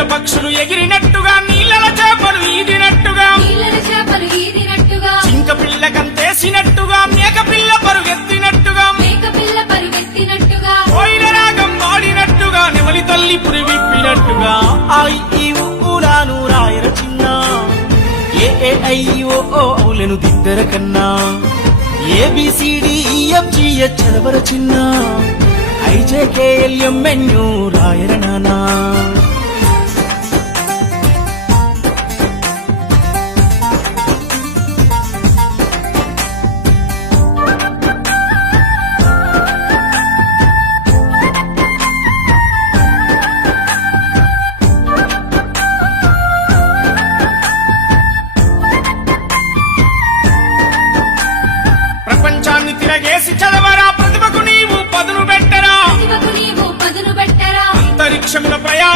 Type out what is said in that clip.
గాలిల పక్షులు ఎగిరినట్టుగా నీళ్ళల చేపలు ఈదినట్టుగా చింక పిల్ల కంతేసినట్టుగా మేక పిల్ల పరుగెత్తినట్టుగా కోయిల రాగం వాడినట్టుగా నెమలి తల్లి పురి విప్పినట్టుగా ఆయి ఈ ఊరాను రాయర చిన్న ఏ ఐ ఓ ఔలను దిద్దర కన్నా ABCDEFGH చదవర చిన్న IJKLMNO రాయర నానా ప్రపంచాన్ని తిరగేసి చదవరా ప్రతిభకు నీవు పదును పెట్టరా అంతరిక్షముల ప్రయాణ